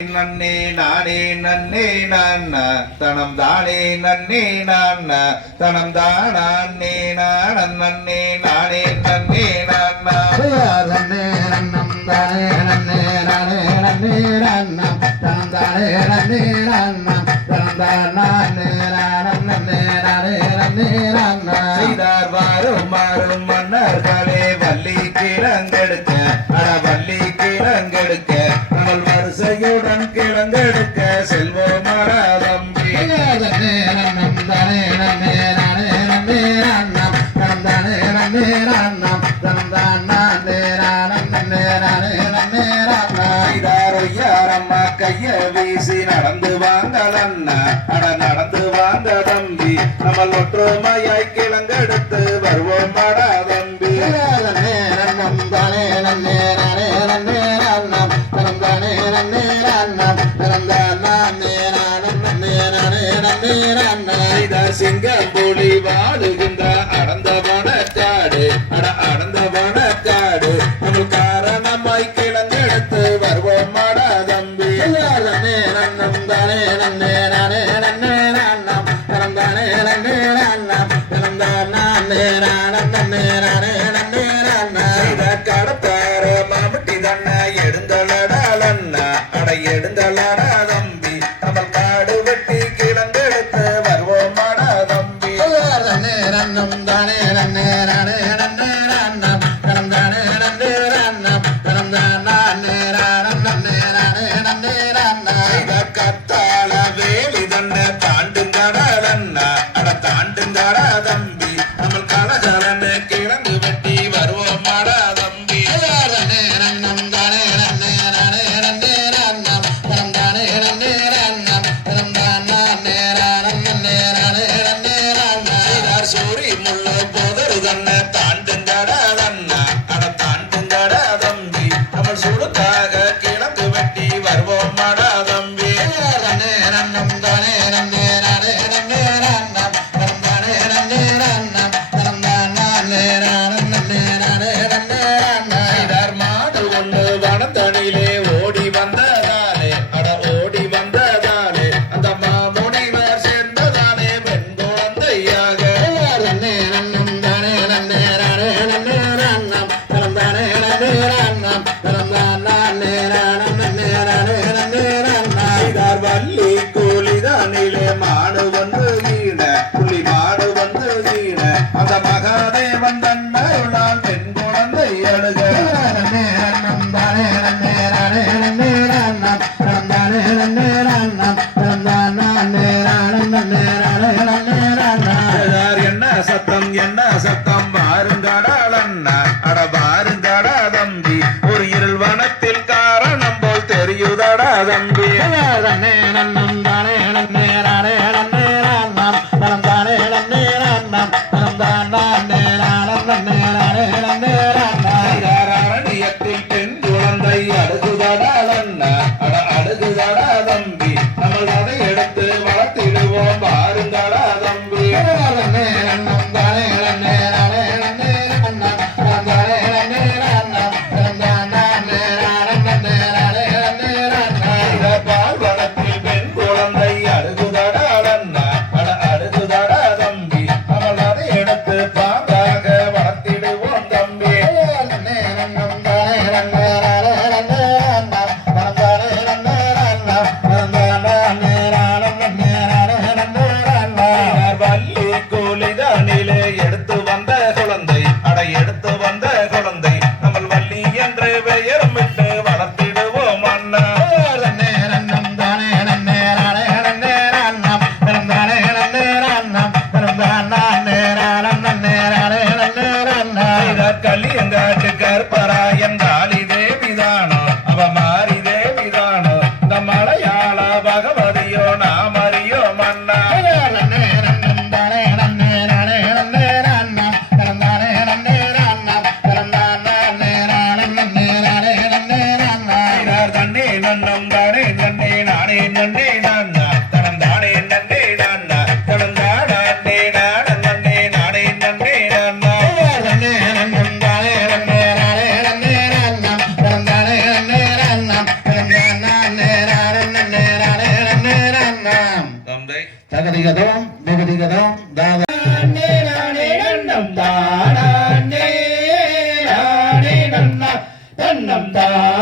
நன்னே நானே நன்னே நான்னா. தனம் தானே நன்னே நான்னா. தனம் தானே நானன் நன்னே நானே நன்னே நான்னா. நன்னே நன்னம் தானே நன்னே நானே நன்னே நன்னம் தனம் தானே நன்னே நன்னம் தனம் தானே நானம் நன்னே நானே நன்னே நன்னா. செய்தார் வாரும் மாறும் மன்னர்களே. வள்ளி கிழங்கெடுக்க வள்ளி கிழங்கெடுக்க. செய்தாரையாரம்மா கைய வீசி நடந்து வாங்கலன்னா அட நடந்து வாங்க தம்பி நம்ம ஒற்றுமையாய் கிழங்கெடுத்து வருவோம் அடா தம்பி சிங்க சிங்கம் புலி வாழுகின்ற அடந்த கடத்தார மாமட்டி தன்ன எடுந்தலடாலன்னா அட எடுந்தலடா தம்பி நம்ம காடு வெட்டி கிழங்கெடுத்து வருவோம் அடா தம்பி செய்த மகாதேவன் தன்னருளால் பெண் குழந்தை அழுக. என்ன சத்தம் என்ன சத்தம்? பாருங்கடாளண்ணா அட பாருங்கடா தம்பி. ஒரு இருள் வனத்தில் தன்னம் தானே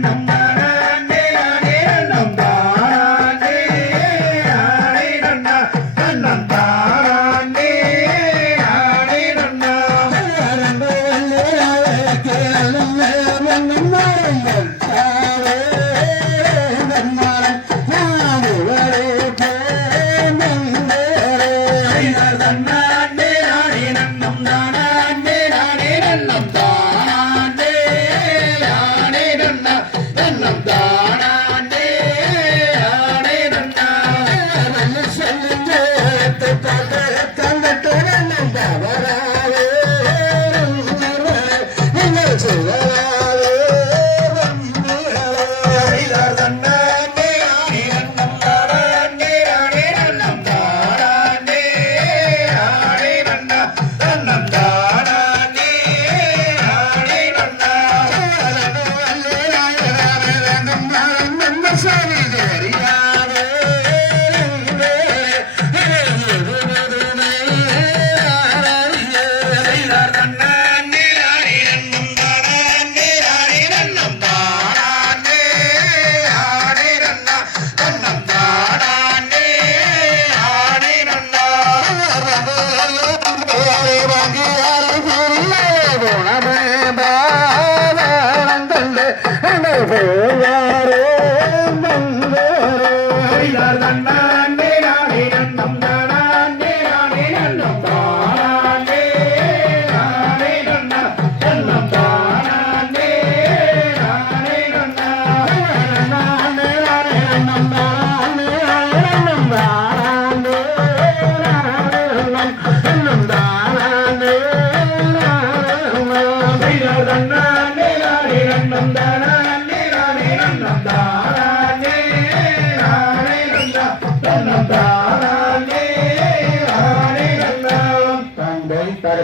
தானே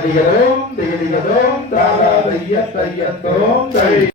தகதிகதோம் திகதிகதோம் தாரா தைய தையத்தோம் தை